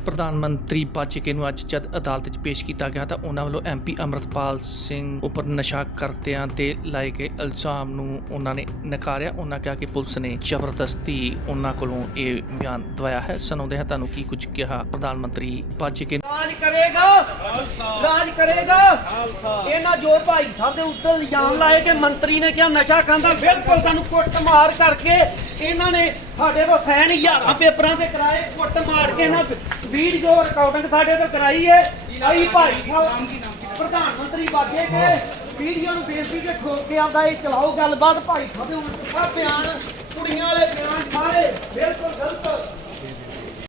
ਪ੍ਰਧਾਨ ਮੰਤਰੀ ਬਾਜੇਕੇ ਨੂੰ ਅੱਜ ਜਦ ਅਦਾਲਤ 'ਚ ਪੇਸ਼ ਕੀਤਾ ਗਿਆ ਤਾਂ ਉਹਨਾਂ ਵੱਲੋਂ ਐਮਪੀ ਅਮਰਤਪਾਲ ਸਿੰਘ ਉੱਪਰ ਨਸ਼ਾ ਕਰਦਿਆਂ ਤੇ ਲਾਏ ਗਏ ਇਲਜ਼ਾਮ ਨੂੰ ਉਹਨਾਂ ਨੇ ਨਕਾਰਿਆ। ਉਹਨਾਂ ਕਿਹਾ ਕਿ ਪੁਲਿਸ ਨੇ ਜ਼ਬਰਦਸਤੀ ਉਹਨਾਂ ਕੋਲੋਂ ਇਹ ਬਿਆਨ ਦਵਾਇਆ ਹੈ। ਸੁਣਾਉਂਦੇ ਹਾਂ ਤੁਹਾਨੂੰ ਕੀ ਕੁਝ ਕਿਹਾ ਪ੍ਰਧਾਨ ਮੰਤਰੀ ਬਾਜੇਕੇ ਨੇ। ਰਾਜ ਕਰੇਗਾ। ਰਾਜ ਕਰੇਗਾ। ਇਹਨਾਂ ਜੋ ਭਾਈ ਸਾਹਿਬ ਦੇ ਉੱਤੇ ਇਲਜ਼ਾਮ ਲਾਏ ਕਿ ਮੰਤਰੀ ਨੇ ਕਿਹਾ ਨਸ਼ਾ ਖਾਂਦਾ, ਬਿਲਕੁਲ ਸਾਨੂੰ ਕੁੱਟ ਕਰਕੇ ਇਹਨਾਂ ਨੇ ਸਾਡੇ ਕੋਲ ਸਾਈਨ ਹਜ਼ਾਰਾਂ ਪੇਪਰਾਂ ਤੇ ਕਰਾਏ ਕੁੱਟ ਮਾਰ ਕੇ ਇਹਨਾਂ ਵੀਡੀਓ ਰਿਕਾਰਡਿੰਗ ਸਾਡੇ ਤੋਂ ਕਰਾਈ ਹੈ। ਕਈ ਭਾਈ ਸਾਹਿਬ, ਪ੍ਰਧਾਨ ਮੰਤਰੀ ਬਾਗੇ ਕੇ ਵੀਡੀਓ ਨੂੰ ਬੇਨਤੀ ਕਿ ਠੋਕ ਕੇ ਆਉਂਦਾ ਇਹ ਚਲਾਓ, ਗੱਲਬਾਤ ਭਾਈ ਸਾਹਿਬ ਦੇ ਉਲਟ ਬਿਆਨ, ਕੁੜੀਆਂ ਵਾਲੇ ਬਿਆਨ ਸਾਰੇ ਬਿਲਕੁਲ